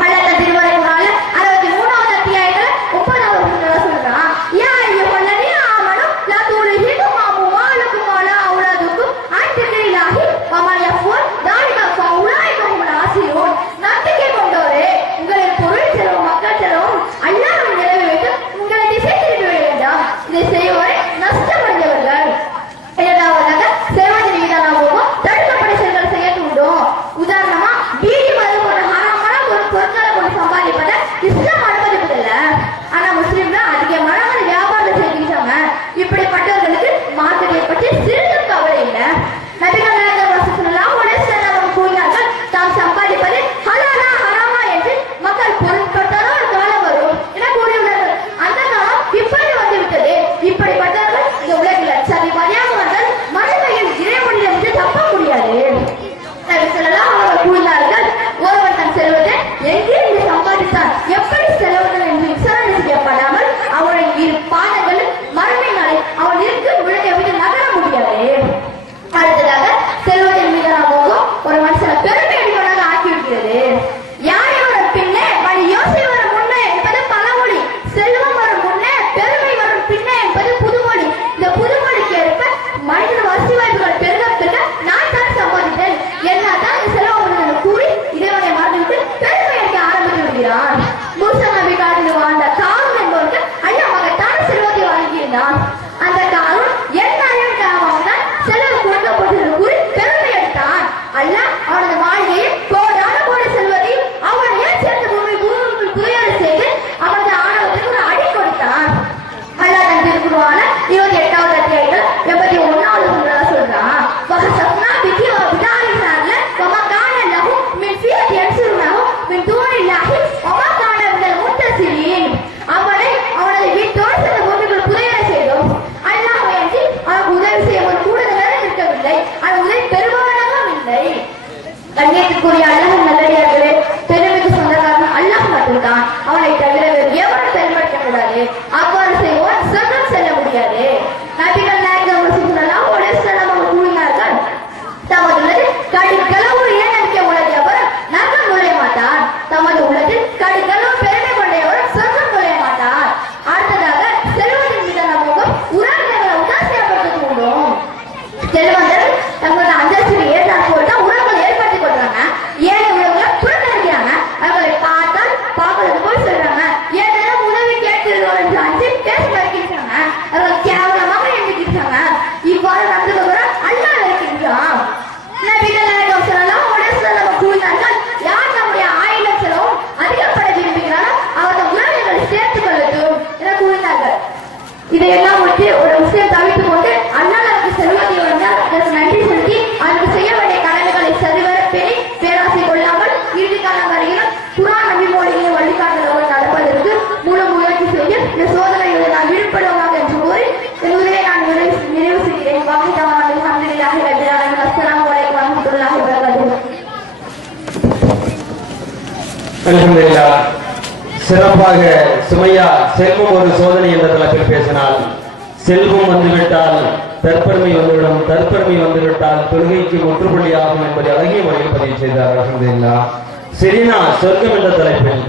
பள்ளத்த திருவரைக்குறால 63வது அத்தியாயத்துல தவிர வேறு எவரும் செயல்படுத்த கூடாது. அவ்வாறு செய்வோர் சொர்க்கம் செல்ல முடியாது. நபிகள் நாயகம் ரசூலுல்லாஹி அலைஹி வஸல்லம் அவர்கள் கூறினார்கள், தமது உள்ளத்தில் கடுகளவு இனநம்பிக்கை உடையவர் நரகம் நுழைய மாட்டார். தமது உள்ளத்தில் கடுகளவு பெருமை கொண்டையவர் சொர்க்கம் நுழைய மாட்டார். அடுத்ததாக செல்வத்தின் மீதான மோகம் உறவுகளை உதாசீனப்படுத்த தூண்டும். செல்வந்தர் தங்களோட அந்தஸ்து ஏற்றாற் போல் தான் உறவுகளை ஏற்படுத்திக் கொள்றாங்க. ஏழை உறவுகளை புறக்கணிக்கிறாங்க. அவர்களை பார்த்தால் பார்க்கறது போல் சொல்றாங்க. ஏதேனும் உதவி கேட்கிறோம் என்று அஞ்சு பேச வைக்கிறாங்க. அவர்கள் கேவலமாக எண்ணிக்கிறாங்க. இவ்வாறு நடந்துகிறோம் அல்லாஹ் இருக்கின்றான். நபிகள் நாயகம் ஸல்லல்லாஹு அலைஹி வஸல்லம் கூறினார்கள், யார் நம்முடைய ஆயுள் செலவும் அதிகப்பட விரும்புகிறாரோ அவர்கள் உறவுகளை சேர்த்துக் கொள்ளட்டும் என கூறினார்கள். இதையெல்லாம் ஒட்டி ஒரு விஷயம் தவிர்த்துக் கொண்டு அல்லாஹ் நமக்கு செல்வத்தை வந்தால் அதற்கு நன்றி செலுத்தி அதற்கு செய்ய வேண்டிய கடமைகளை சரிவர பேணி பேராசை கொள்ளாமல் இறுதி காலம் வரையிலும் குர்ஆன் நபி மொழிகளை வழிகாட்டுதல்கள் நடப்பதற்கு முழு முயற்சி செய்து இந்த சோதனைகளை நாம் ஈடுபடுவோமாக என்று கூறி என் உரையை நான் நிறைவு செய்கிறேன். வாங்கி தவறாக அல்ஹம்துலில்லாஹி ரப்பில் ஆலமீன். அஸ்ஸலாமு அலைக்கும் வரஹ்மத்துல்லாஹி வபரகாத்துஹு. அல்ஹம்துலில்லாஹ். சிறப்பாக சுமையா செல்வம் ஒரு சோதனை என்ற தலைப்பில் பேசினால், செல்வம் வந்துவிட்டால் தற்பெருமை வந்துவிடும், தற்பெருமை வந்துவிட்டால் தொழுகைக்கு முற்றுப்புள்ளி ஆகும் என்பதை அழகிய முறையில் பதிவு செய்தார். அல்ஹம்துலில்லாஹ். செரினா சொர்க்கம் என்ற தலைப்பில்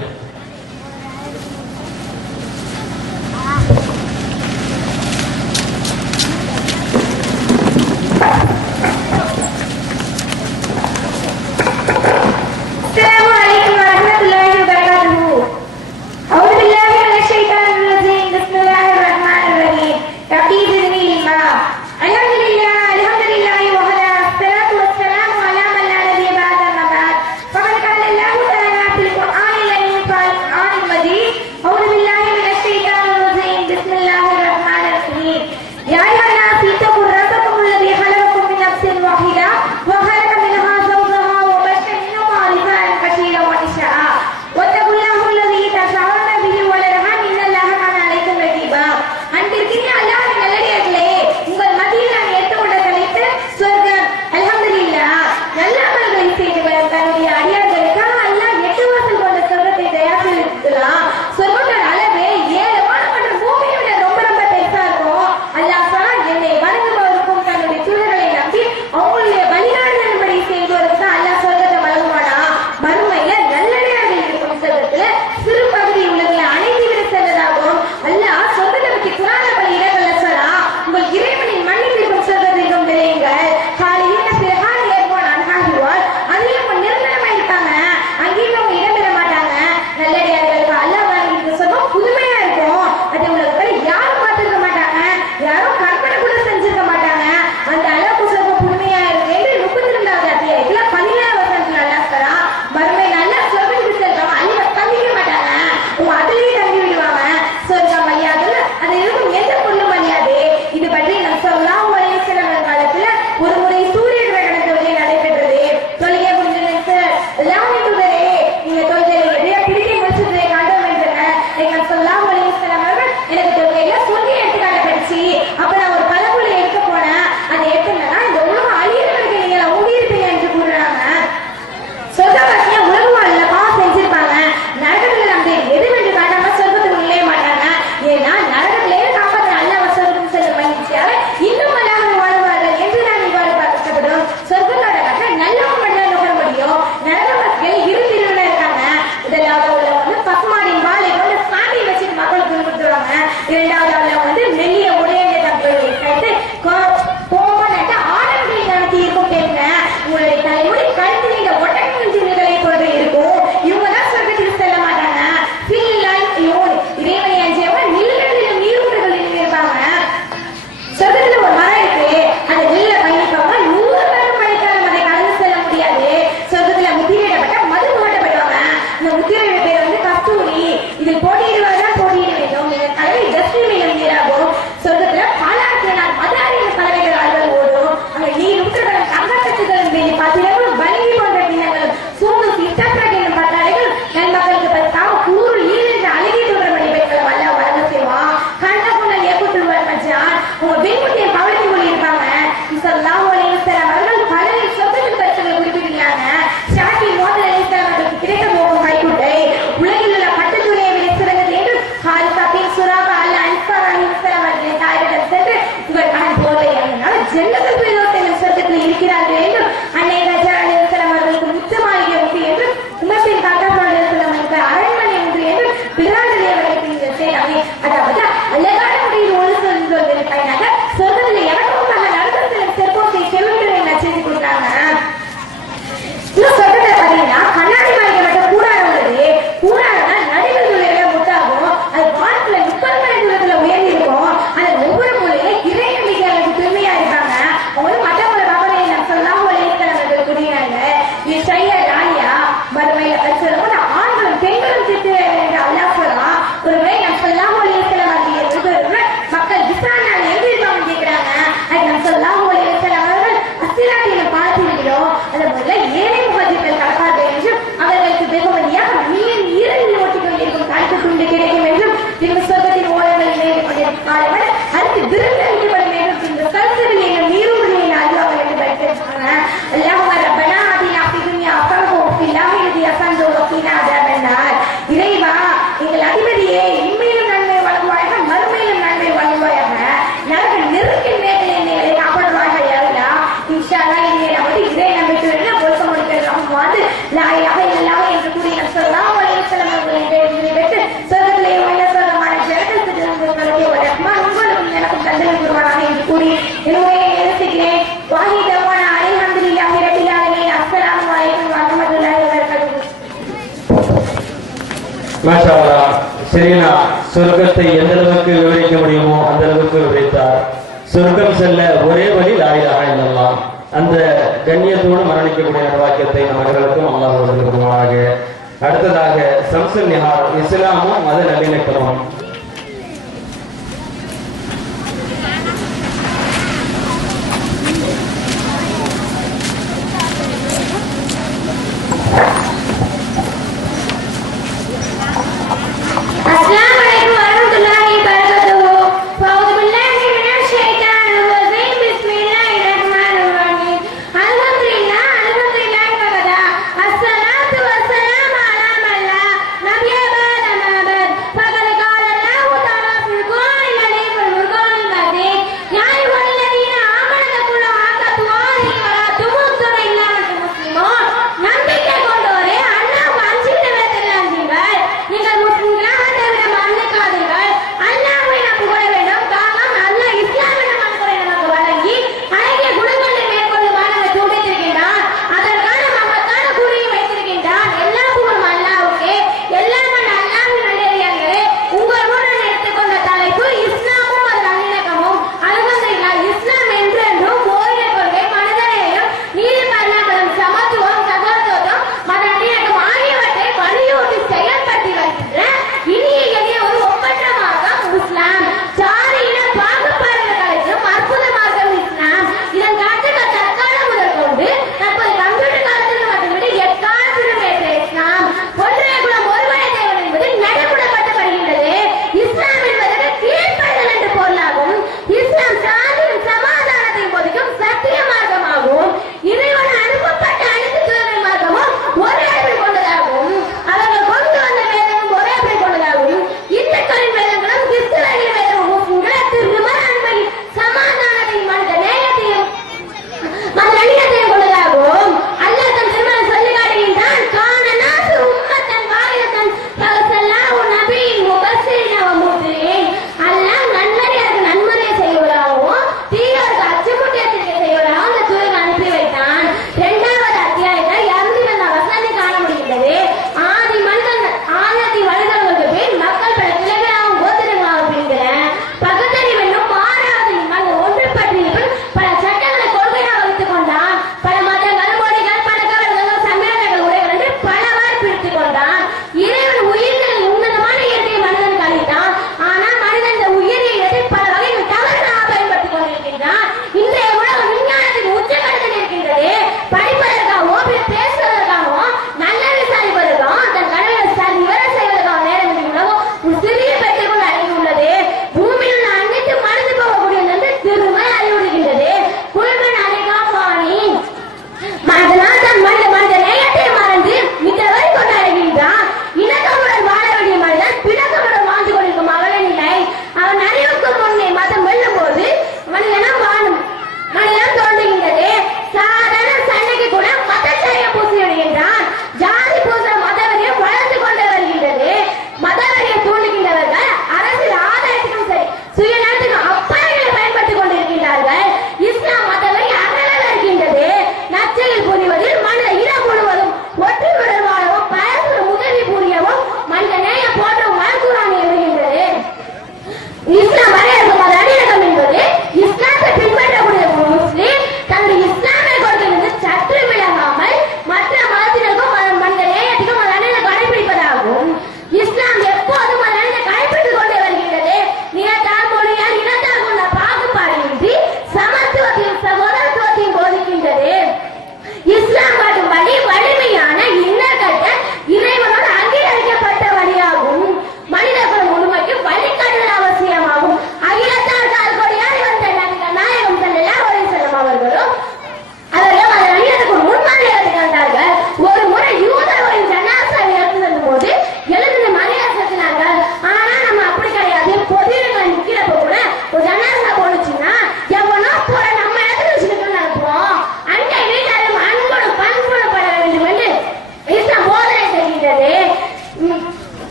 ஜன்னத்துல் ஃபிர்தௌஸ் என்ற சொர்க்கத்தில் இருக்கிறார்கள் என்றும் அன்னை கஜா அலைஹிஸ்ஸலாம் அவர்களுக்கு முத்து மாளிகை உண்டு என்றும் உமர் பின் கத்தாப் அலைஹிஸ்ஸலாம் அவர்களுக்கு அரண்மனை உண்டு என்றும் பிராண்டலி அவர்களுக்கு இந்த செய்தி அதாவது அழகான முறையில் ஒரு சொல்வதற்கு பயனாக சொர்க்கத்தில் இறக்கமாக நடந்து செல்லும் செருப்போசை செல்வங்களை நச்சரித்து கொடுக்குறாங்க. இன்னும் சொர்க்கத்தை பார்த்தீங்கன்னா கண்ணாடி மாளிகை மட்டும் கூடாரம் உள்ளது. கூடாரம்னா நடுவில் துளையில முட்டாகும். அது வானத்துல 30 மணி தூரத்துல உயர்ந்து இருக்கும். அந்த ஒவ்வொரு மூலையிலும் இறை நம்பிக்கையாளருக்கு தூய்மையா இருக்காங்க. அவங்க மற்றவங்களை பாப்பனை நம்ம சொல்லலாம் உலகத்தில் கூடினாங்க. இது சரியா ராணியா மறுமையில சொல்லும்போது ஆண்களும் பெண்களும் திட்டு என்று அல்லாஹ் சொல்லலாம். ஒரு முறை நம்ம சொல்லலாம் உலகத்தில் மக்கள் விசாரணை எழுதிருப்பாங்க கேட்கிறாங்க. அது நம்ம சொல்லலாம் உலகத்தில் அவர்கள் அசிராட்டியில பார்த்திருக்கிறோம். அந்த முதல்ல ஏழை முகஜர்கள் கலப்பார்கள் என்றும் அவர்களுக்கு வெகுமதியாக மீன் ஈரலில் ஓட்டிக் கொண்டிருக்கும் கழுத்து துண்டு கிடைக்கும் என்றும் பின்பு சொர்க்கத்தின் ஓரங்கள் மேலே கொண்டிருக்கும் காலங்கள் அடுத்து விருந்து அளிக்கப்படும் என்றும் பின்பு கருத்துவில் எங்கள் நீரூர்களின் அறிவார்கள் என்று படித்திருக்காங்க. அல்லாஹும்ம ரப்பனா ஆதினா ஃபி துன்யா ஹஸனத்தன் வ ஃபில் ஆஹிரத்தி ஹஸனத்தன் வ கீனா அஸாபன்னார். இறைவா எங்கள் அதிபதியே இம்மையிலும் நன்மை வழங்குவாயாக மறுமையிலும் நன்மை வழங்குவாயாக. நரக நெருக்கின் மேலே எங்களை காப்பாற்றுவாயாக யாருலா. இன்ஷா அல்லாஹ் இங்கே நமது இறை நம்பிக்கையுடன் ஒழுக்க முடிக்கிறோம் வந்து லாயாக இல்லாம என்று கூறி சொல்லலாம் வலைத்தளம் அவர்களை பெற்று சொர்க்கத்திலே உள்ள சொர்க்கமான ஜனங்களுக்கு உங்களுக்கும் எனக்கும் தந்தனை குருவானாக என்று கூறி என்னுடைய நிறுத்துகிறேன். வாஹிதமான அல்ஹம்துலில்லாஹி ரப்பில் ஆலமீன். அஸ்ஸலாமு அலைக்கும் வரஹ்மத்துல்லாஹி வபரகாத்துஹு. மாஷா அல்லாஹ். சரினா சொர்க்கத்தை எந்த அளவுக்கு விவரிக்க முடியுமோ அந்த அளவுக்கு விவரித்தார். சொர்க்கம் செல்ல ஒரே வழி லா இலாஹா இல்லல்லாஹ். அந்த கண்ணியத்தோடு மரணிக்கக்கூடிய வாக்கியத்தை நம்மர்களுக்கும் அல்லாஹ் வழங்குவாராக. அடுத்ததாக சம்சுல் நிஹார் இஸ்லாமும் மத நல்லிணக்கமும். فقد قال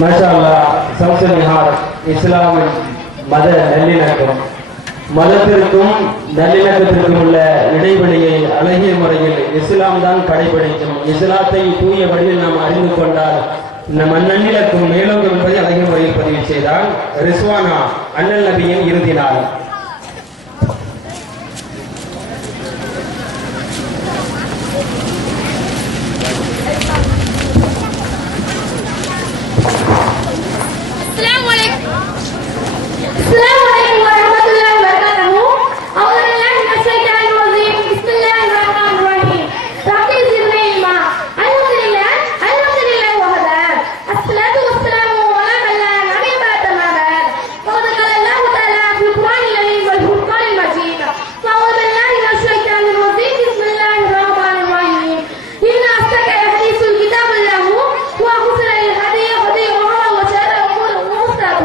மாஷா அல்லாஹ். சம்சுல் நிஹார் இஸ்லாமின் மத நல்லிணக்கம், மதத்திற்கும் நல்லிணக்கத்திற்கும் உள்ள இடைவெளியை அழகிய முறையில் இஸ்லாம் தான் கடைபிடிக்கும். இஸ்லாத்தை தூய வழியில் நாம் அறிந்து கொண்டால் நம் நல்லிணக்கம் மேலோங்கும் என்பதை அழகிய முறையில் பதிவு செய்தார். ரிஸ்வானா அண்ணல் நபியின் இறுதி நாள். السلام عليكم ورحمة الله وبركاته. أعوذ بالله من الشيطان الرجيم. بسم الله الرحمن الرحيم. رب زدني علما. الحمد لله وحده. الصلاة والسلام على من لا نبي بعد ما بعد. وقد قال الله تعالى في القرآن الكريم والفرقان المجيد. أعوذ بالله من الشيطان الرجيم. بسم الله الرحمن الرحيم. إن أصدق الحديث كتاب الله وأحسن الهدي هدي محمد وشر الأمور محدثاتها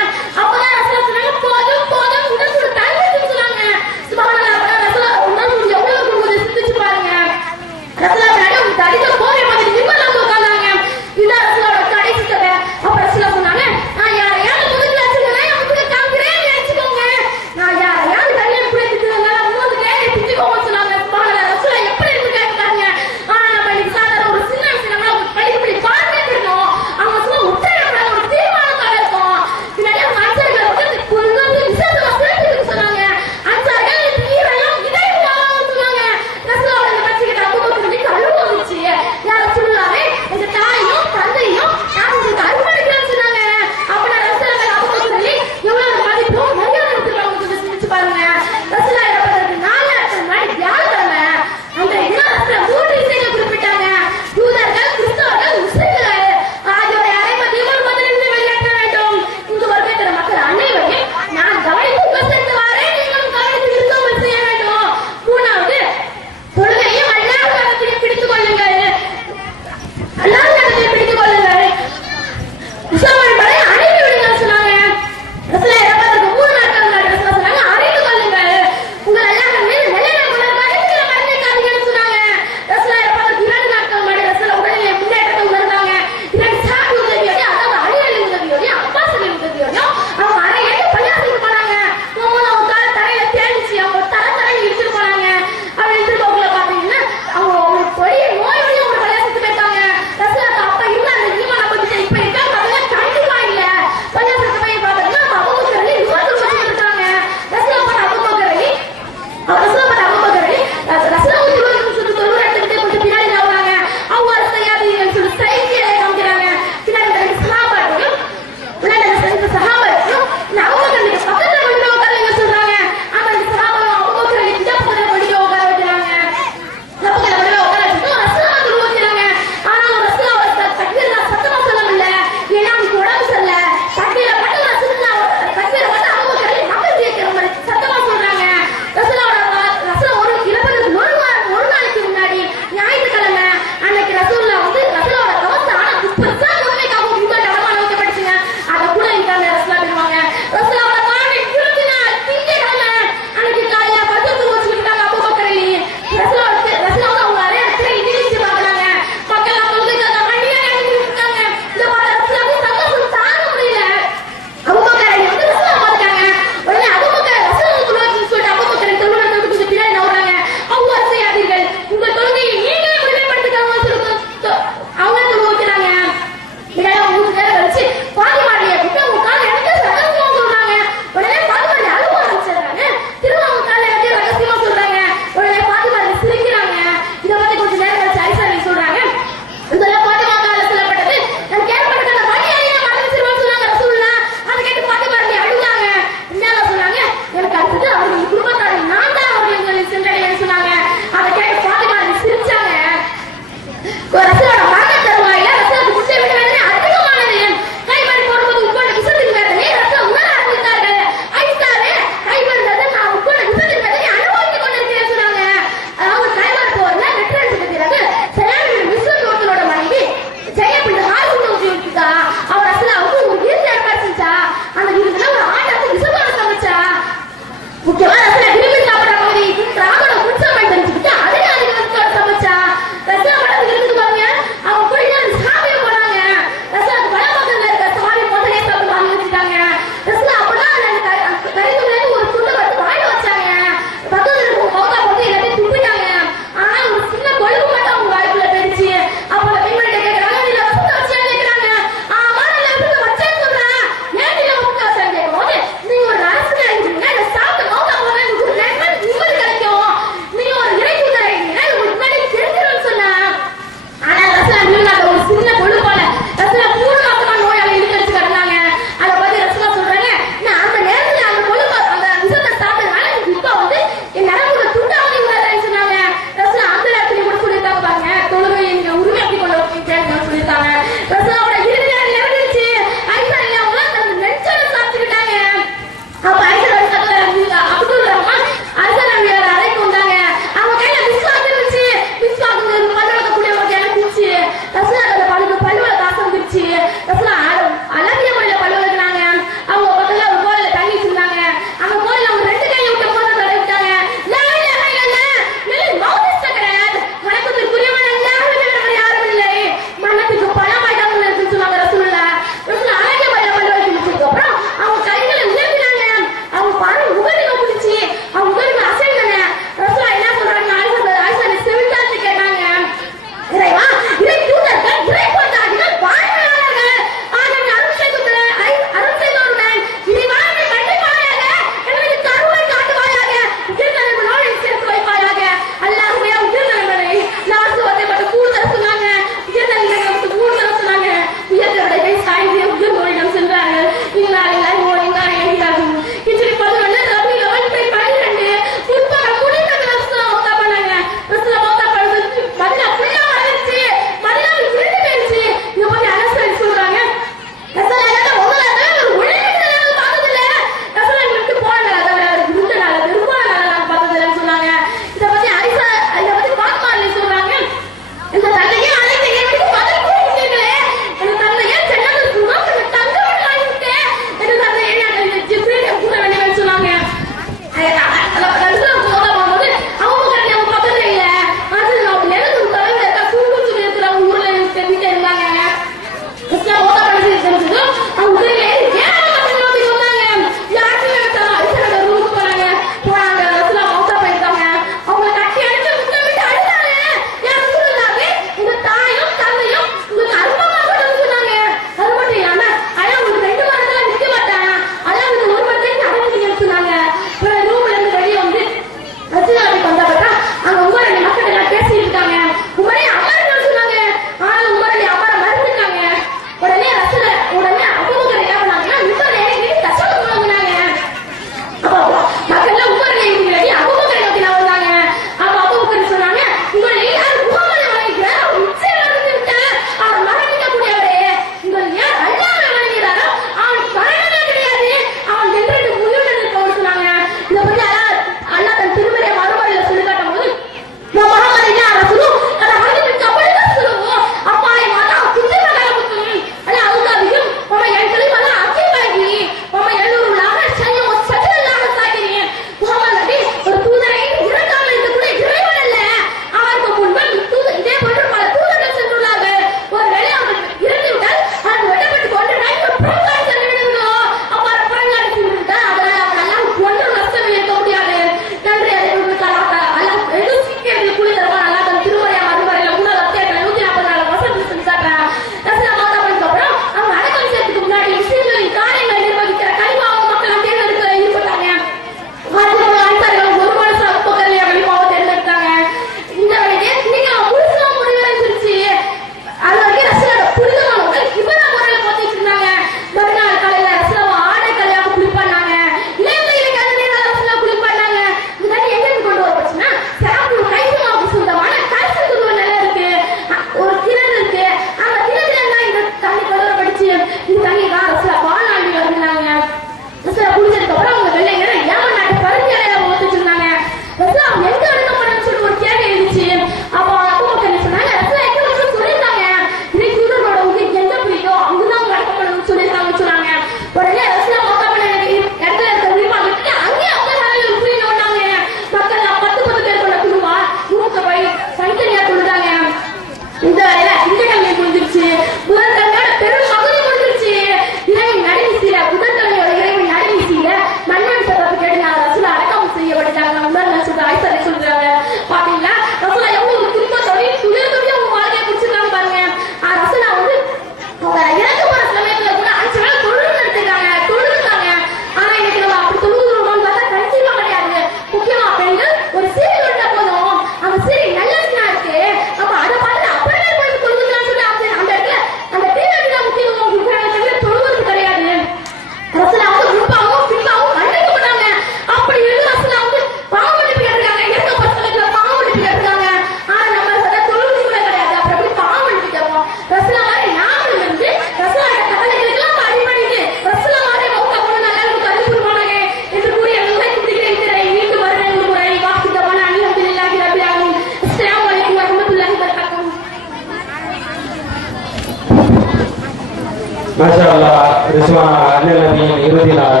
மாஷா அல்லாஹ், ரிஸ்வானா அண்ணல் நபியின் இறுதி நாள்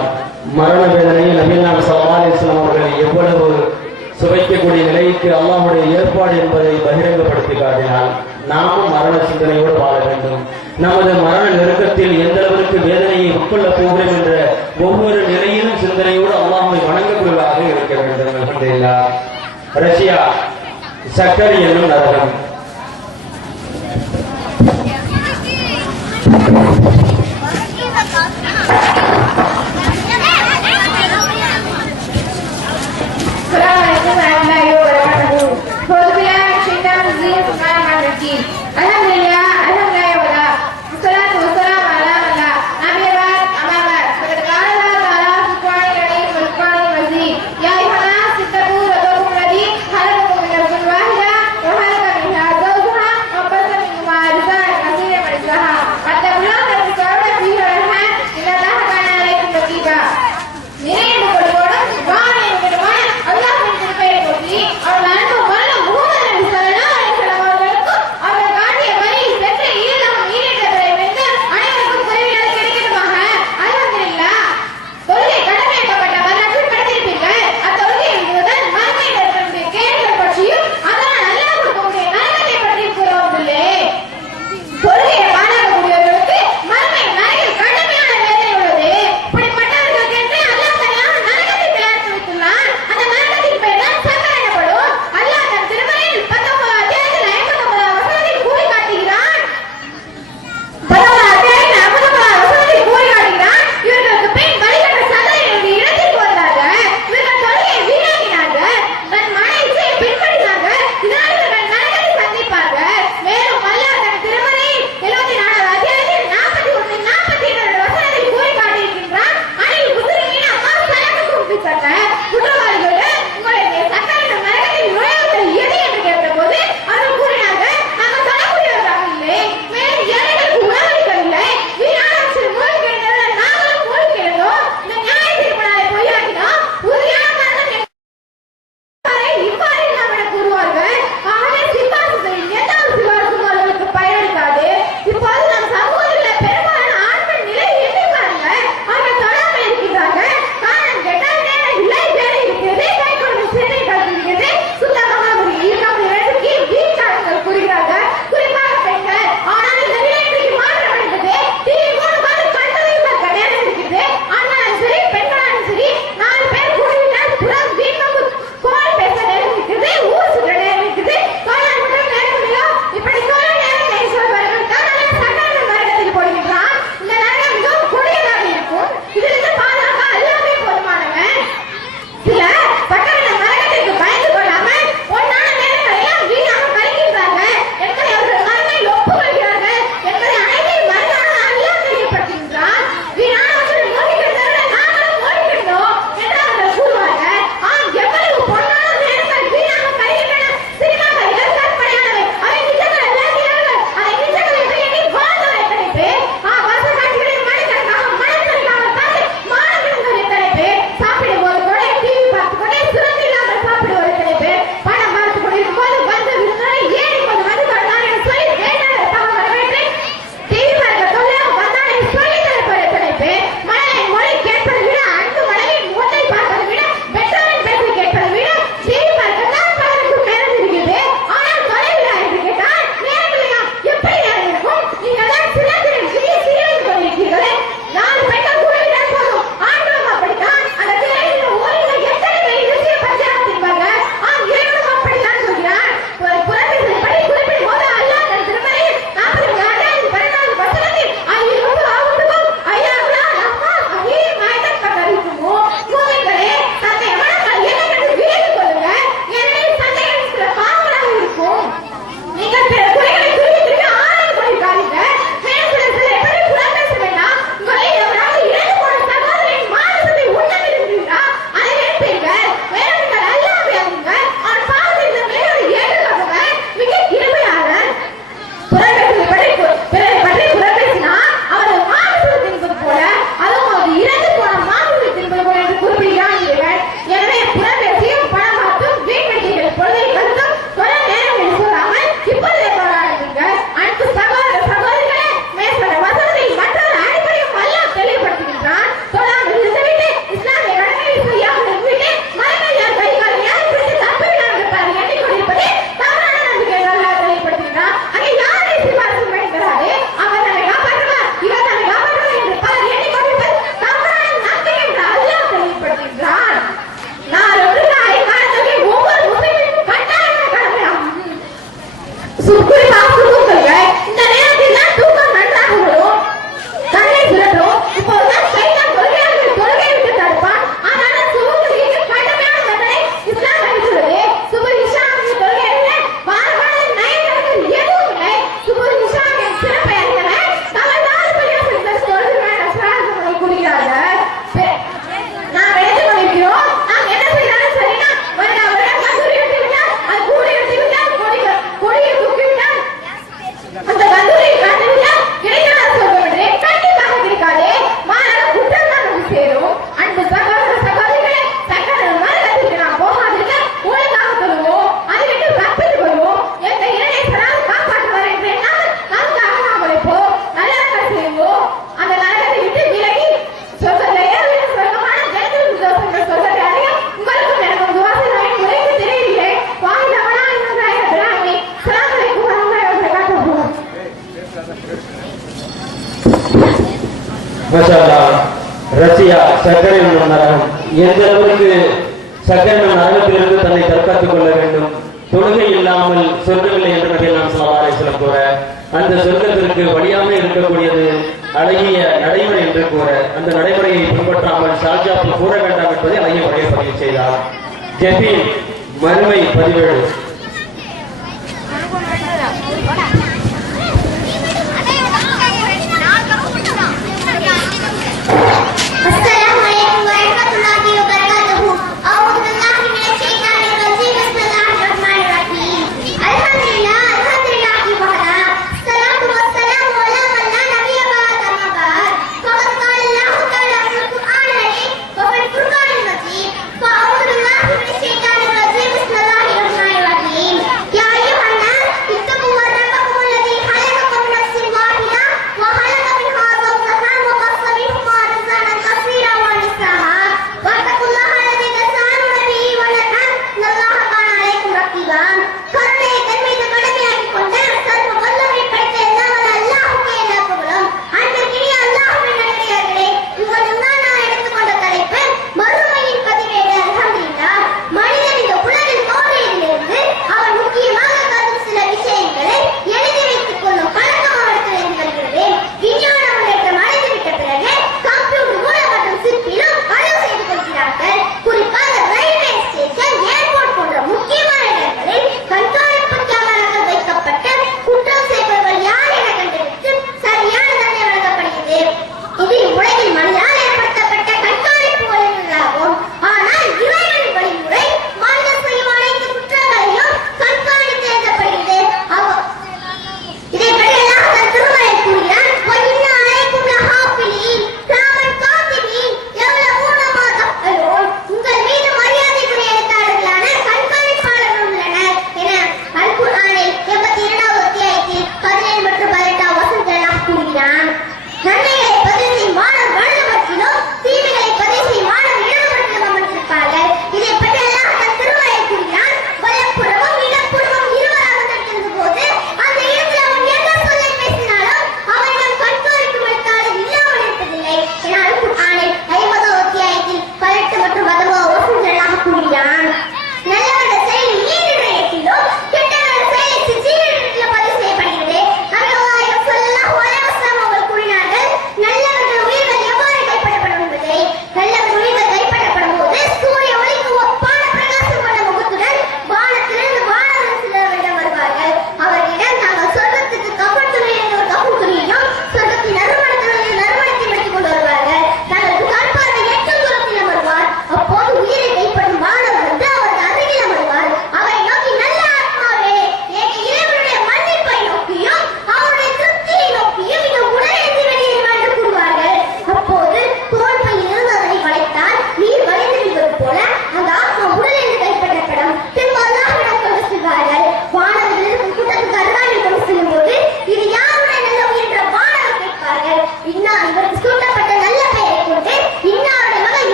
மரண வேதனையில் நபிகள் ஸல்லல்லாஹு அலைஹி வஸல்லம் அவர்கள் எவ்வளவு சுவைக்கக்கூடிய நிலைக்கு அல்லாஹ்வுடைய ஏற்பாடு என்பதை பகிரங்கப்படுத்தி காட்டினால் நாமும் மரண சிந்தனையோடு வாழ வேண்டும். நமது மரண நெருக்கத்தில் எந்த அளவிற்கு வேதனையை உட்கொள்ள போகிறோம் என்ற ஒவ்வொரு நிலையிலும் சிந்தனையோடு அல்லாஹ்வை வணங்கக்கூடியதாக இருக்க வேண்டும். அல்ஹம்துலில்லாஹ். ரஷ்யா சக்கரி என்னும் நரகம். அவர்கள் மாஷா அல்லாஹ். ரஷ்யா சர்க்கரை என்னும் நரகம். எந்த அளவுக்கு சர்க்கரை என்னும் நரகத்திலிருந்து தன்னை தற்காத்துக் கொள்ள வேண்டும். தொழுகை இல்லாமல் சொர்க்கமில்லை என்று நபி நாம் ஸல்லல்லாஹு அலைஹி வஸல்லம் கூற, அந்த சொர்க்கத்திற்கு வழியாமல் இருக்கக்கூடியது அழகிய நடைமுறை என்று கூற, அந்த நடைமுறையை பின்பற்றாமல் ஷார்ஜாவில் கூற வேண்டாம் என்பதை அழகிய முறையை பதிவு செய்தார். ஜெபீன் மறுமை பதிவேடு.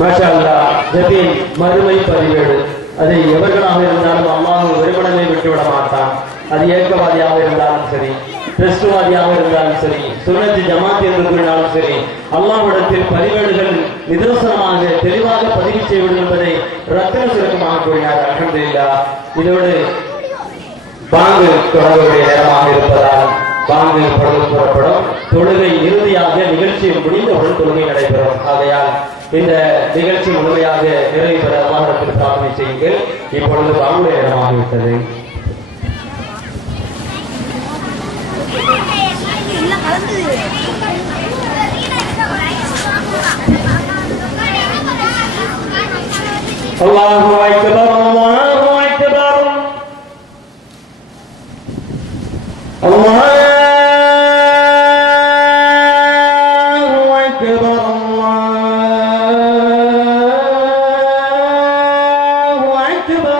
மாஷா அல்லாஹ். ஜபீன் மறுமை பதிவேடு, அதை எவர்களாக இருந்தாலும் அல்லாஹ் வெறுமனமே விட்டுவிட மாட்டான். அது ஏக்கவாதியாக இருந்தாலும் சரி, கிறிஸ்துவாதியாக இருந்தாலும் சரி, சுன்னத்தி ஜமாத் என்று கூறினாலும் சரி, அல்லாஹ்விடத்தில் பதிவேடுகள் நிதர்சனமாக தெளிவாக பதிவு செய்வது என்பதை ரத்தின சுருக்கமாக கூறினார். அல்ஹம்துலில்லாஹ். இதோடு பாங்கு தொடர்புடைய நேரமாக இருப்பதால் பாங்கு பொழுது புறப்படும். தொழுகை இறுதியாக நிகழ்ச்சி முடிந்தவுடன் தொழுகை நடைபெறும். ஆகையால் இந்த நிகழ்ச்சி முழுமையாக நிறைவு பெற அல்லாஹ்விடத்தில் பிரார்த்தனை செய்யுங்கள். இப்பொழுது பாங்குடைய நேரமாகிவிட்டது. அல்லாஹு அக்பர், அல்லாஹு அக்பர், அல்லாஹு அக்பர், அல்லாஹு அக்பர்.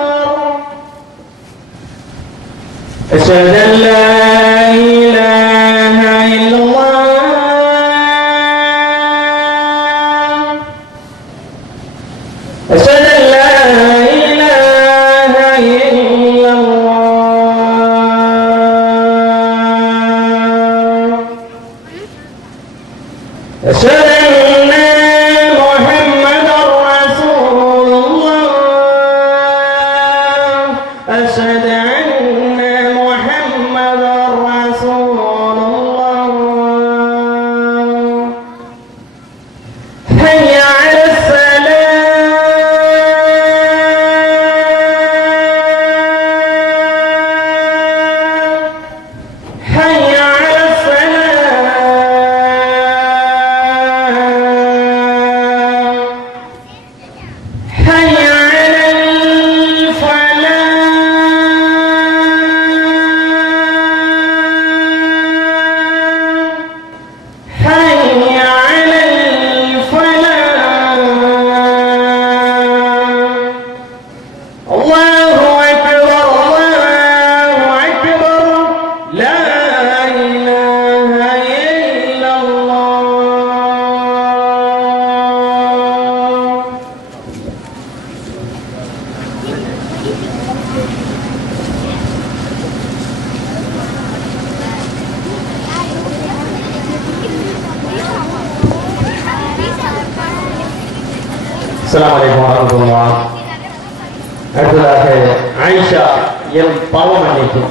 அஷ்ஹது அன் லா இலாஹ இல்லல்லாஹ், அஷ்ஹது அன் லா இலாஹ இல்லல்லாஹ், அஷ்ஹது அன்ன முஹம்மதர் ரசூலுல்லாஹ், அஷ்ஹது அன்ன முஹம்மதர் ரசூலுல்லாஹ். حي على الصلاة، حي على الصلاة، حي على الفلاح، حي على الفلاح. الله أكبر، الله أكبر، لا إله إلا الله. السلام عليكم ورحمة الله. அடுத்ததாக ஆயிஷா எம் பாவம் மன்னிக்கும்.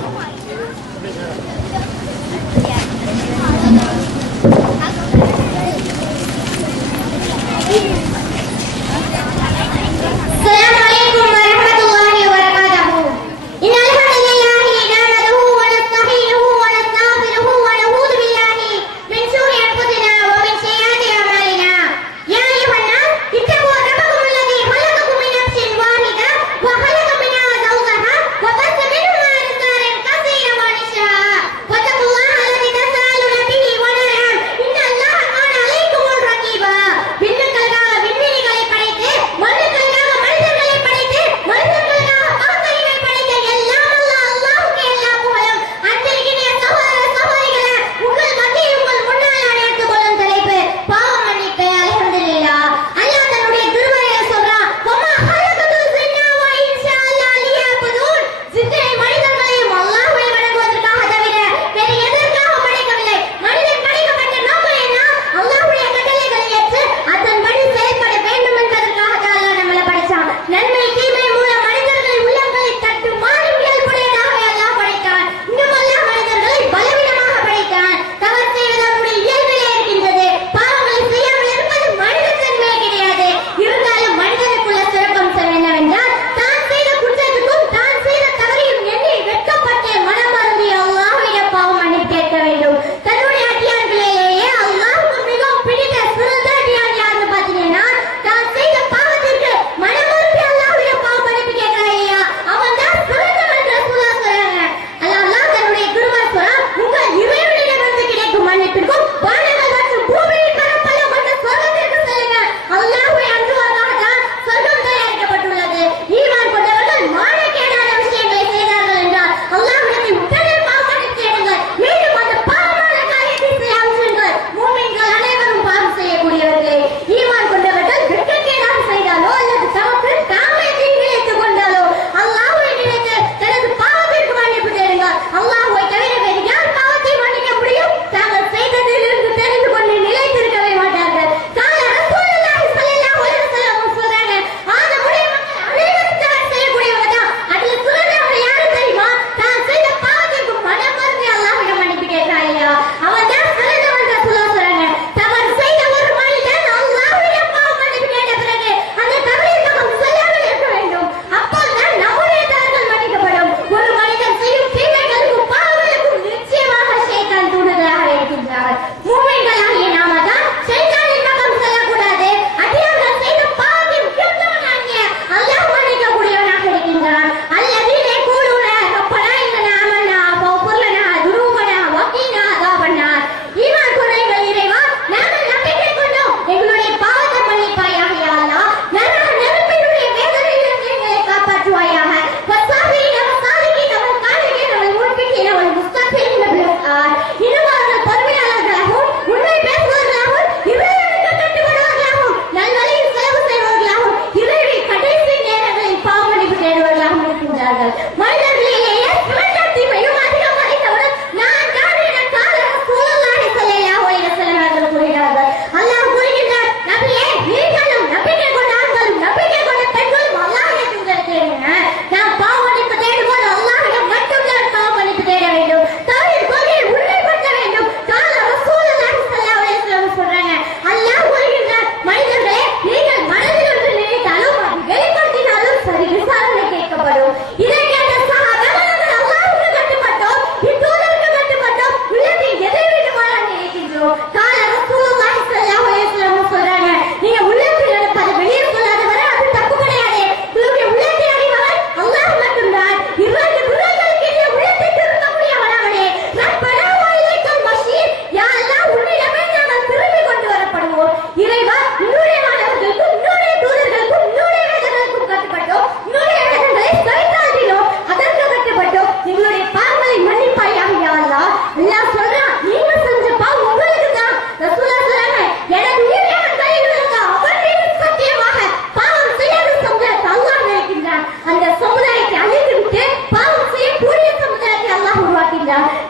السلام عليكم ورحمة الله وبركاته. إن الحمد لله نحمده ونستعينه ونستغفره ونعوذ بالله من شرور أنفسنا ومن سيئات أعمالنا. يا أيها الناس اتقوا ربكم الذي خلقكم من نفس واحدة وخلق منها زوجها وبث منهما رجالا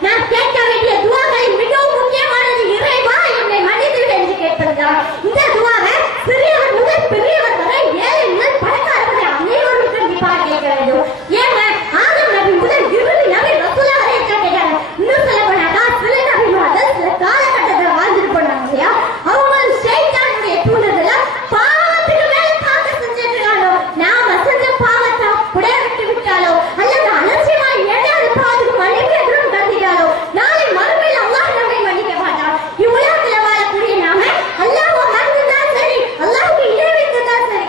நாம் கேட்க வேண்டிய துஆக்களில் மிகவும் முக்கியமானது இறைவா என்னை மன்னித்து விடு என்று கேட்பதுதான். இந்த துஆவை சிறியவர் முதல் பெரியவர் வரை ஏழை முதல் பணக்காரர் வரை அனைவரும் கண்டிப்பாக கேட்க வேண்டும். ஏங்க ஆதம் நபி முதல் இறுதி நபி ரசூலா வரை கேட்டாங்க. இன்னும் சொல்ல போனாக்கா சில நபிமார்கள் சில காலகட்டத்தில் வாழ்ந்துட்டு போனாங்க இல்லையா, அவங்க ஷைத்தானுடைய தூண்டுதல பாவத்துக்கு மேல பாவம் செஞ்சுட்டு இருக்காங்க. நாம செஞ்ச பாவத்தை அப்படியே விட்டு விட்டாலோ அல்லது அலட்சியமா ஏதாவது பாவத்துக்கு மன்னிப்பு எதுவும் கண்டிட்டாலோ நாளை மறுமையில் அல்லாஹ் நம்மை மன்னிக்க மாட்டான். இவ்வுலகத்துல வாழக்கூடிய நாம அல்லாஹ்வை மறந்துதான் சரி, அல்லாஹ்வுக்கு இணை வைத்துதான் சரி.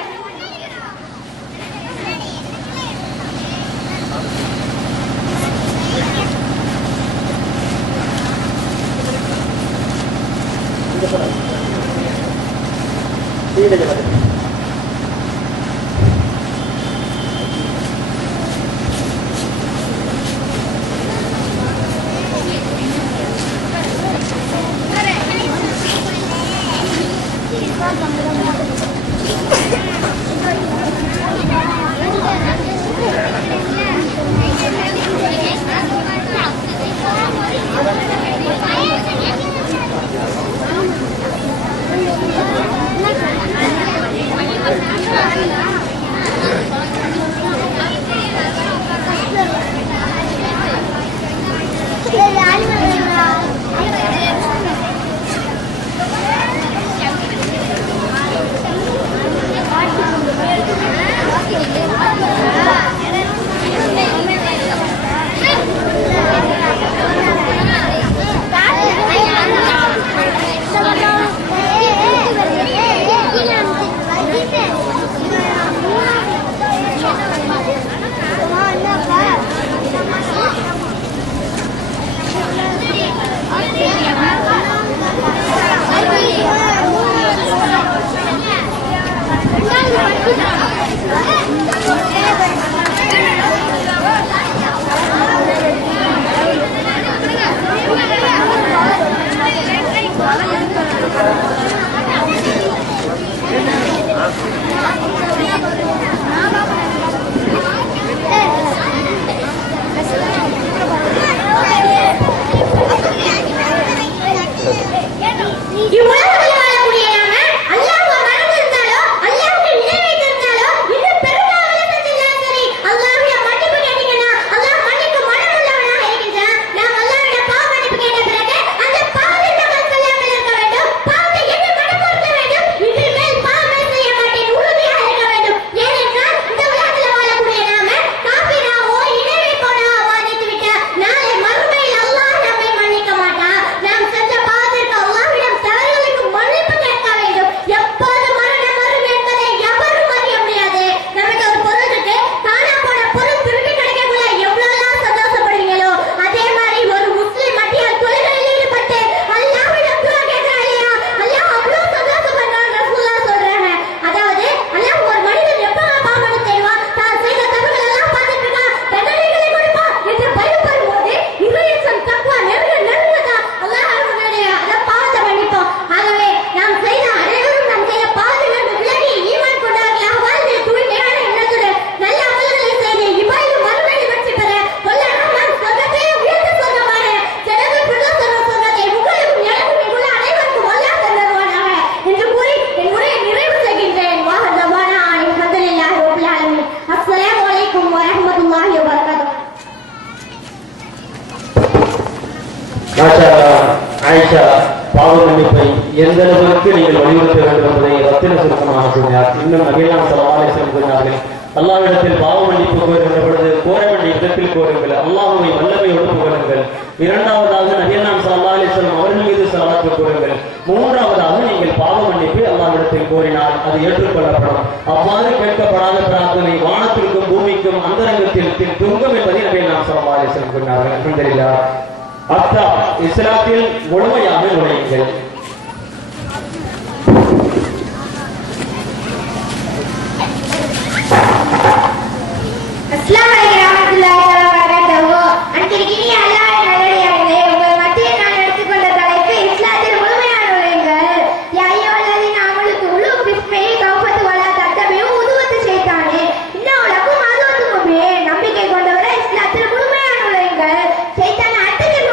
இவ்வுலகத்தில் வாழக்கூடிய நாம அல்லாஹ்வை மறந்திருந்தாலோ அல்லாஹ்வுக்கு இணை வைத்திருந்தாலோ இன்னும் பெரும்பாவனை செஞ்சிருந்தாலும் சரி, அல்லாஹ்விடம் மன்னிப்பு கேட்டீங்கன்னா அல்லாஹ் மன்னிக்க மனமுள்ளவனாக இருக்கின்றான். நாம் அல்லாஹ்விடம் பாவ மன்னிப்பு கேட்ட பிறகு அந்த பாவத்தை நாம் செய்யாமல் இருக்க வேண்டும். பாவத்தை என்ன மனப்பொருத்த வேண்டும், இனிமேல் பாவமே செய்ய மாட்டேன் உறுதியாக இருக்க வேண்டும். ஏனென்றால் இந்த உலகத்தில் வாழக்கூடிய நாம காபிராவோ இணை வைப்பவனாக வாழ்ந்துட்டு விட்ட நாளை மறுமையில் அல்லாஹ் நம்மை மன்னிக்க மாட்டான். நாம் செஞ்ச பாவத்திற்கு அல்லாஹ்விடம் தவறுகளுக்கு மன்னிப்பு கேட்க வேண்டும். எப்போது மரணம் வரும் என்பதை எவரும் அறிய முடியாது. நமக்கு ஒரு பொருள் இருக்கு, காணா போன பொருள் திருப்பி கிடைக்கக்குள்ள எவ்வளவுலாம் சந்தோஷப்படுவீங்களோ அதே மாதிரி ஒரு முஸ்லிம் மத்தியில் தொழுகையில் ஈடுபட்டு அல்லாஹ்விடம் துஆ கேட்கிறான் இல்லையா, அல்லாஹ் அவ்வளவு சந்தோஷப்படுறான். ரசூலுல்லாஹ் சொல்றாங்க, அதாவது அல்லாஹ் ஒரு மனிதன் எப்ப பாவம் செய்வான், தான் செய்த தவறுகள் எல்லாம் பார்த்துட்டு இருக்கான், தண்டனைகளை கொடுப்பான் என்று பயப்படும் போது இதயம் தக்குவா நெருங்கதான் அல்லாஹ் அவர்களுடைய அந்த பாவத்தை மன்னிப்போம். ஆகவே நாம் செய்த அனைவரும் நாம் செய்த பாவத்திலிருந்து விலகி ஈமான் கொண்டவர்களாக வாழ்ந்து தூய்மையான எண்ணத்துடன் நல்ல அமல்களை செய்து இவ்வாறு மறுமையில் வெற்றி பெற வல்ல ரஹ்மான் சொர்க்கத்தையே உயர்ந்த சொர்க்கமான ஜன்னத்துல் ஃபிர்தௌஸ் என்ற சொர்க்கத்தை உங்களுக்கும் எனக்கும் இங்குள்ள அனைவருக்கும் அல்லாஹ் தந்தருவானாக என்று கூறி என் உரையை நிறைவு செய்கின்றேன். வாஹ் தவானா அல்ஹம்துலில்லாஹி ரப்பில் ஆலமீன். அஸ்ஸலாமு அலைக்கும் வரஹ்மத்துல்லாஹி வபரகாத்துஹு. மாஷா அல்லாஹ். ஆயிஷா பாவ மன்னிப்பை எந்த அளவுக்கு நீங்கள் வலியுறுத்த வேண்டும் என்பதை ரத்தின சுருக்கமாக சொன்னார். இன்னும் நபிகள் ஸல்லல்லாஹு அலைஹி வஸல்லம் சொன்னார்கள், அல்லாஹ்விடத்தில் பாவ மன்னிப்பு கோருகின்ற பொழுது கோர வேண்டிய விதத்தில் கோருங்கள், அல்லாஹ்வை வல்லமையோடு புகழுங்கள். இரண்டாவதாக நபிகள் ஸல்லல்லாஹு அலைஹி வஸல்லம் அவர்கள் மீது ஸலவாத் கூறுங்கள். மூன்றாவதாக நீங்கள் பாவ மன்னிப்பை அல்லாஹ்விடத்தில் கோரினால் அது ஏற்றுக்கொள்ளப்படும். அவ்வாறு கேட்கப்படாத பிரார்த்தனை வானத்திற்கும் பூமிக்கும் அந்தரங்கத்தில் துங்கும் என்பதை நபிகள் ஸல்லல்லாஹு அலைஹி வஸல்லம் சொன்னார்கள். அல்ஹம்துலில்லாஹ். அத்தா இஸ்லாத்தில் முழுமையாக நுழையுங்கள். அஸ்ஸலாமு அலைக்கும் வரஹ்மத்துல்லாஹி வபரகாத்துஹு. அன்பிற்கினிய அல்லாஹ்வின் நல்லடியார்களே, உங்கள் மத்தியில் நான் எடுத்துக்கொண்ட தலைப்பு இஸ்லாத்தில் முழுமையான நுழையுங்கள். யா அய்யுஹல்லதீன ஆமனூ துகுலு பிஸ்மிஹி தௌபத்து வலா தத்தபிஉ உதுவத்து ஷைத்தானே இன்னஹு லகும் அதுவத்தும் முபீன். நம்பிக்கை கொண்டவரே, இஸ்லாத்தில் முழுமையான நுழையுங்கள். ஷைத்தான் அட்டத்தில்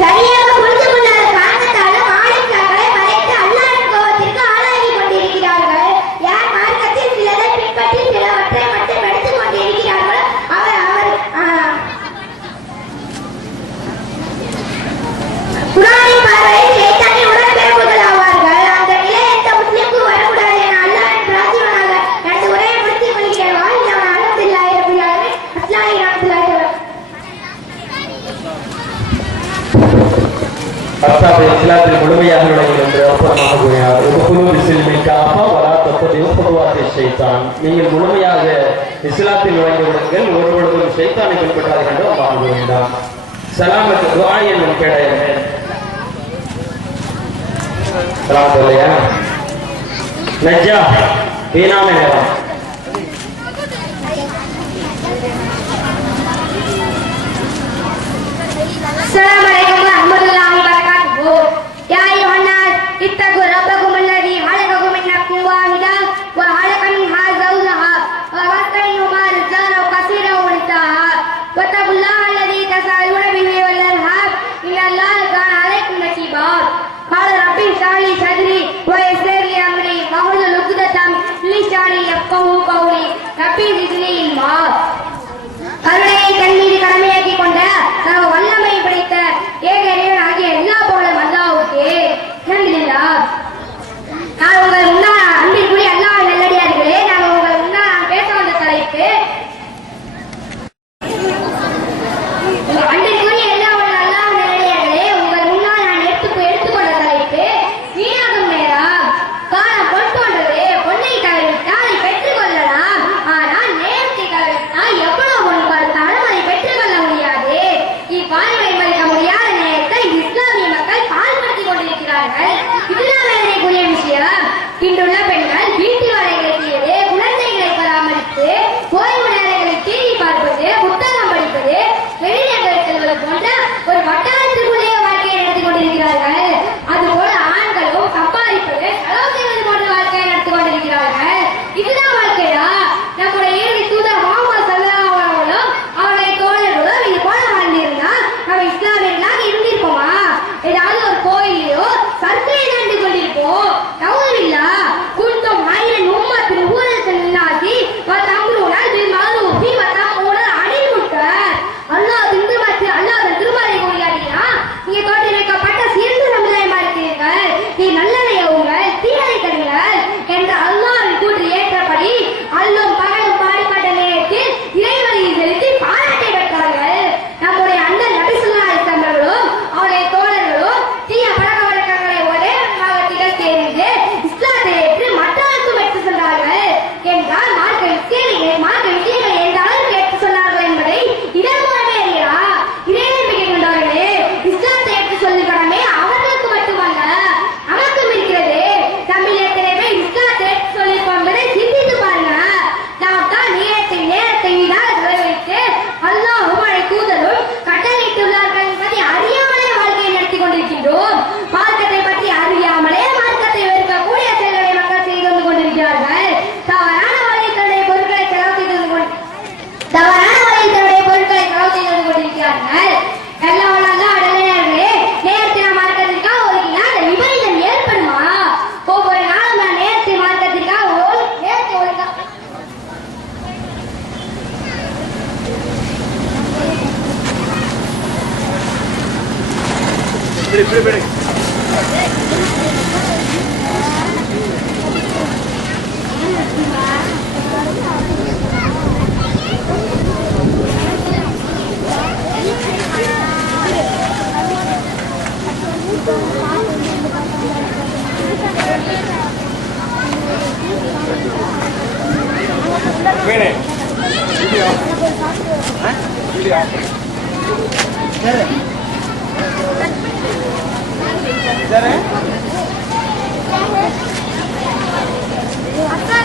சரியாக புரிந்து கொள்ளாத காரணத்தாலும் ஆளுக்காக படைத்து அல்லாஹ்வின் கோபத்திற்கு ஆளாகி கொண்டிருக்கிறார்கள். யார் மார்க்கத்தில் சிலரை பின்பற்றி சிலவற்றை மட்டும் எடுத்துக் கொண்டிருக்கிறார்களோ குர்ஆனின் பார்வையில் ஷைத்தானின் உடன்பிறப்புகள் ஆவார்கள். அந்த நிலை எந்த முஸ்லிமுக்கு வரக்கூடாது என அல்லாஹ்வின் பிரார்த்தனையாக எனது உரையை முடித்துக் கொள்கிறேன். வாழ்ந்தவன் அல்ஹம்துலில்லாஹி ரப்பில் ஆலமீன். அஸ்ஸலாமு அலைக்கும். அர்த்தாத் இஸ்லாத்தில் முழுமையாக நுழையும் என்று அப்புறமாக கூறினார். நீங்கள் முழுமையாக இஸ்லாத்தில் நுழைந்து விடுங்கள், ஒருவருக்கும் ஷைத்தானை பின்பற்றாது என்று அல்லாஹ் கூறுகின்றார். சலாமத் துஆ என்னும் கேடயமே சலாமத் இல்லையா நஜ்ஜா வீணான நேரம் السلام عليكم ورحمة الله وبركاته. يا أيها الناس اتقوا ربكم الذي خلقكم من نفس واحدة وخلق منها زوجها وبث منهما رجالا كثيرا ونساء واتقوا الله الذي تساءلون به والأرحام إن الله كان عليكم رقيبا. قال رب اشرح لي صدري ويسر لي أمري واحلل عقدة من لساني يفقهوا قولي رب زدني علما. கருணையை கண்ணீர் கடமையாக்கி கொண்ட வல்லமை படைத்த ஏக இறைவன் ஆகிய எல்லா புகழும் அல்லாஹ்வுக்கே. அல்ஹம்துலில்லாஹ். நான் உங்கள் முன்னால் அன்பிற்குரிய அல்லாஹ் நல்லடியார்களே, நான் உங்கள் முன்னால் பேச வந்த தலைப்பு அன்பிற்குரிய எல்லா அல்லாஹ் நல்லடியார்களே, உங்கள் முன்னால் நான் எடுத்துக்கொண்ட தலைப்பு வீணாகும் நேரம். காலம் பொன் போன்றது, பொன்னை தவிர்த்தால் அதை பெற்றுக் கொள்ளலாம். ஆனால் நேரத்தை தவிர்த்தால் எவ்வளவு பொன் பார்த்தாலும் அதை பெற்றுக் கொள்ள முடியாது. இவ்வாழ்வை மதிக்க முடியாத நேரத்தை இஸ்லாமிய மக்கள் பால்படுத்திக் கொண்டிருக்கிறார்கள். இதுதான் வேதனைக்குரிய விஷயம். இன்றுள்ள பெண்கள் வீட்டு வேலைகளை செய்வது, குழந்தைகளை பராமரித்து ஓய்வு நேரங்களில் டிவி பார்ப்பது, புத்தகம் படிப்பது, வெளிநகர் செல்வது போன்ற ஒரு வட்டாரத்திற்குள்ளே வாழ்க்கையை நடத்தி கொண்டிருக்கிறார்கள். அதுபோல ஆண்களும் சம்பாதிப்பது, செலவு செய்வது போன்ற வாழ்க்கையை நடத்தி கொண்டிருக்கிறார்கள். இதுதான் வாழ்க்கையா? நம்முடைய இறுதி தூதர் முஹம்மது ஸல்லல்லாஹு அலைஹி வஸல்லம் அவருடைய தோழர்களும் இது போல வாழ்ந்திருந்தால் நம்ம இஸ்லாமியர்களாக இருந்திருப்போமா? ஏதாவது ஒரு கோயிலையோ சர்ச்சையை நடந்து கொண்டிருப்போம். நவுதுபில்லா. குன்தும் ஹைரன் உம்மத்தின் ஊரத்தில் நாசி வதம்ருனால் பில் மஅரூஃபி வதம்ருனால் அனில் முன்கர். அல்லாஹ் திருமறை கூறுகிறார்களா, நீங்க தோற்றுவிக்கப்பட்ட சிறந்த சமுதாயமா இருக்கிறீர்கள், நீ நல்லதை உங்கள் தீயதை தருங்கள் என்ற அல்லாஹ்வின் கூற்று ஏற்றபடி அல்லும் பகலும் பாடுபட்ட நேரத்தில் இறைவழியில் செலுத்தி பாராட்டை பெற்றார்கள். நம்முடைய அண்ணன் நபி ஸல்லல்லாஹு அலைஹி வஸல்லம் அவர்களும் அவருடைய தோழர்களும் தீய பழக்க வழக்கங்களை ஒரே மாவட்டத்தில் சேர்ந்து இஸ்லாத்தை ஏற்று மற்றவருக்கும் எடுத்து சென்றார்கள் என்றால் மார்க்க விஷயங்களை எந்த அளவுக்கு எடுத்து சொன்னார்கள் என்பதை இதன் மூலமே அறியலாம். இறை நம்பிக்கை கொண்டவர்களே, இஸ்லாத்தை எடுத்து சொல்லும் கடமை அவர்களுக்கு மட்டுமல்ல, நமக்கும் இருக்கிறது. தமிழ் எத்தனை பேர் இஸ்லாத்தை எடுத்து சொல்லியிருக்கோம் என்பதை சிந்தித்து பாருங்க. நாம் தான் நேரத்தை வீணாக செலவழித்து அல்லாஹ்வும் அவருடைய தூதரும் கட்டளையிட்டுள்ளார்கள் என்பதை அறியாமலே வாழ்க்கையை நடத்தி கொண்டிருக்கின்றோம். மார்க்கத்தை பற்றி அறியாமலே மார்க்கத்தை வெறுக்கக்கூடிய செயல்களை மக்கள் செய்து வந்து கொண்டிருக்கிறார்கள். தவறான வழியில் தன்னுடைய பொருட்களை செலவு செய்து வந்து கொண்டிருக்கிறார்கள். எல்லாம் வல்லாத அடலையார்களே, நேரத்தை நாம் மார்க்கத்திற்காக ஒதுக்கினால் அந்த விபரீதம் ஏற்படுமா? ஒவ்வொரு நாளும் நான் நேரத்தை மார்க்கத்திற்காக நேரத்தை ஒதுக்க அக்கா